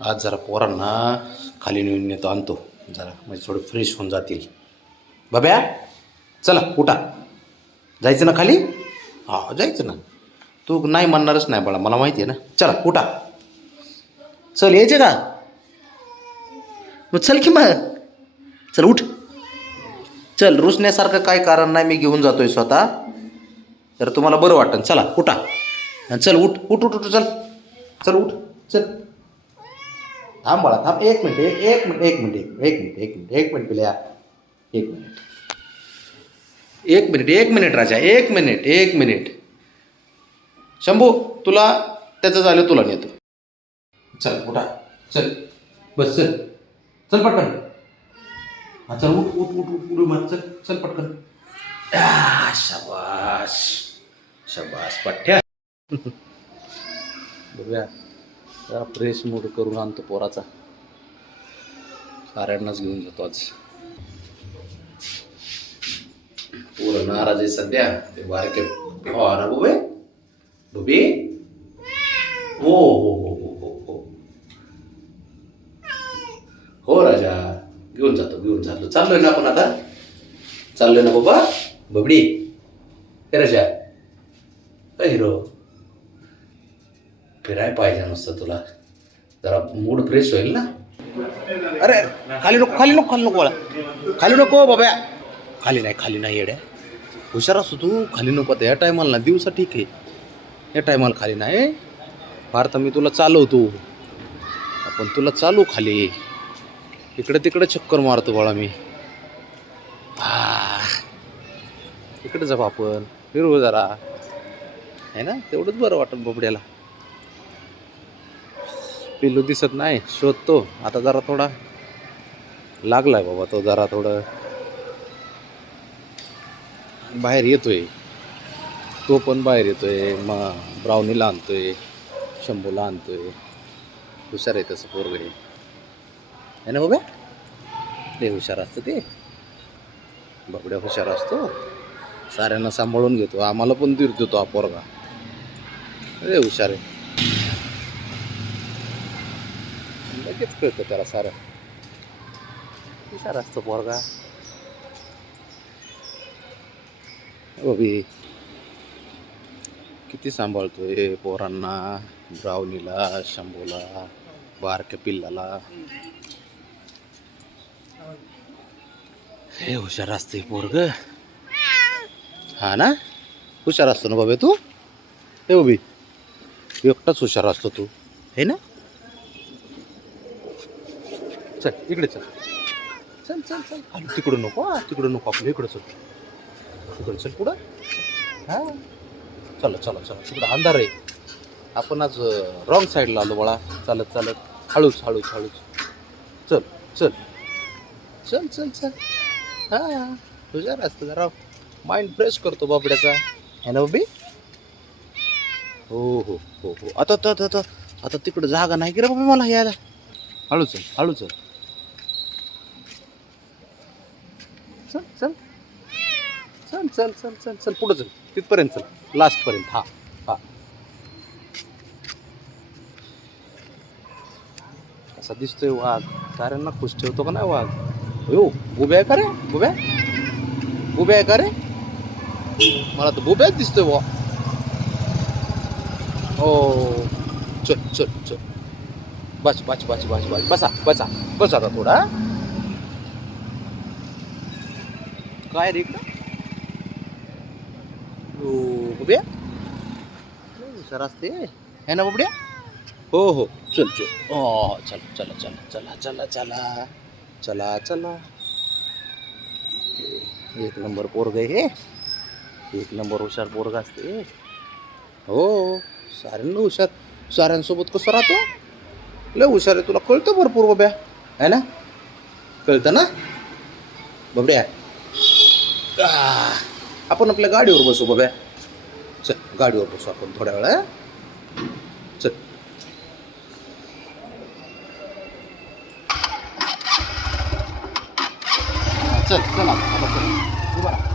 आज जरा पोरांना खाली नेऊन नेतो आणतो जरा म्हणजे थोडे फ्रेश होऊन जातील. बाब्या चला उठा, जायचं ना खाली? हां जायचं ना, तू नाही म्हणणारच नाही बाळा, मला माहिती आहे ना. चला उठा, चल यायचे का? मग चल की मग, चल उठ, चल. रुसण्यासारखं काय कारण नाही, मी घेऊन जातोय स्वतः, तर तुम्हाला बरं वाटेल. चला उठा, चल उठ उठ उठ उठ, चल चल उठ, चल. थांब बाळा थांब, एक मिनिट, एक मिनिट, एक मिनिट, एक मिनिट, एक मिनिट, एक मिनिट पिल्या, एक मिनिट, एक मिनिट, एक मिनिट राजा, एक मिनिट, एक मिनिट. शंभू तुला त्याचं झालं, तुला नेतो. चल उठा, चल बस, चल चल पटकन. हा चल उठ उठ उठ उठ उठ मग, चल चल पटकन. शाबास शाबास पठ्ठ्या. बघूया जरा फ्रेश मूड करून आणतो पोराचा, साऱ्यांनाच घेऊन जातो आज. पोरं नाराज आहे सध्या, ते बारके. हो ना बुबे, बुबी, हो हो हो हो हो हो हो राजा, घेऊन जातो घेऊन जातो. चाललोय ना आपण आता, चाललोय ना बाबा. बबडी हे राजा, हिरो फिराय पाहिजे नुसतं, तुला जरा मूड फ्रेश होईल ना. अरे खाली नको, खाली नको, खाली नको बाळा, खाली नको बाबा, खाली नाही, खाली नाही येड्या, हुशार असतो तू. खाली नको आता या टायमाला ना, दिवसा ठीक आहे, या टायमाला खाली नाही. फार तर मी तुला चालवतो, आपण तुला चालू खाली, इकडे तिकडे चक्कर मारतो बाळा मी. इकडे जाऊ आपण, फिरू जरा, आहे ना, तेवढंच बरं वाटत बबड्याला. पिल्लू दिसत नाही, शोधतो आता, जरा थोडा लागलाय बाबा तो, जरा थोडं बाहेर येतोय, तो पण बाहेर येतोय. मग ब्राउनीला आणतोय, शंभूला आणतोय. हुशार आहे तसं पोरग आहे ना बाबा, ते हुशार असतं, ते बबड्या हुशार असतो, साऱ्यांना सांभाळून घेतो, आम्हाला पण धीर देतो हा पोरगा. अरे हुशार आहे, लगेच कळतं त्याला सारं, हुशार असतो पोरगा. बबी किती सांभाळतोय पोरांना, ब्राउनीला, शंभूला, बारक्या पिल्लाला. हे हुशार असते पोरग, हा ना, हुशार असतो ना बाबा तू. हे बबी एकटाच हुशार असतो तू, हे ना. चल इकडे चल, चल चल चल, खाली तिकडं नको, तिकडं नको, आपलं इकडं चल, तिकडं चल पुढं. हा चला चला चला, तिकडं अंधार आहे, आपण आज रॉंग साईडला आलो बाळा. चालत चालत, हळूच हळूच हळूच, चल चल चल चल चल. हा हुशार असतं, जरा माइंड फ्रेश करतो बाबड्याचा, है ना बबी. हो हो हो हो, आता आता आता आता तिकडं जागा नाही की रे बाबा मला यायला. हळू चल हळू चल, चल चल चल चल चल चल चल, पुढं चल, तिथपर्यंत चल, लास्टपर्यंत. हा हा, कसा दिसतोय वाघ, साऱ्यांना खुश ठेवतो का नाही वाघ. हो बुब्या आहे का रे, बुब्या, बुब्या आहे का रे, मला तर बुब्याच दिसतोय बा. हो चल चल चल, बस बस बस बस बस, बसा बसा बस आता थोडा. काय रे इकडं, हो बुब्या हुशार असते, है ना बुबड्या. हो हो चल चल, हो चला चला चला चला चला चला चला चला. एक नंबर पोरग आहे हे, एक नंबर हुशार पोरग असते. हो साऱ्यांना हुशार, साऱ्यांसोबत कसं राहतो, लय हुशार आहे, तुला कळतं भरपूर बाब्या, आहे ना, कळतं ना बाबड्या. आपण आपल्या गाडीवर बसू बाब्या, चल गाडीवर बसू आपण थोड्या वेळा, चल. चल चला आता चल, उभा राहा.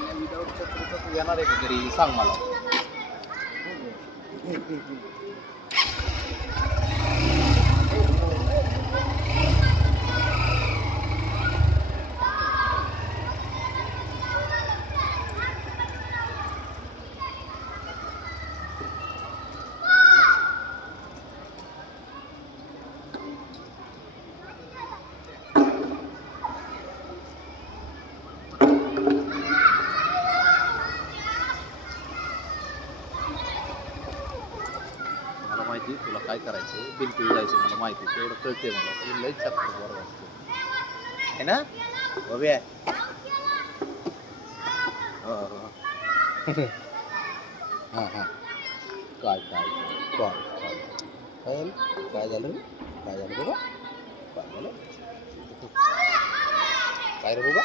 विदाऊट छत्रीचं तू येणार आहे का घरी सांग मला. मला माहिती तुला काय करायचं बिलकुल जायचं मला माहिती तेवढं कळते मला तू लई चक्कर बरोबर असतो आहे ना बघूया. हां हां काय काय काय काय काय झालं काय झालं बाबा काय झालं काय रे बाबा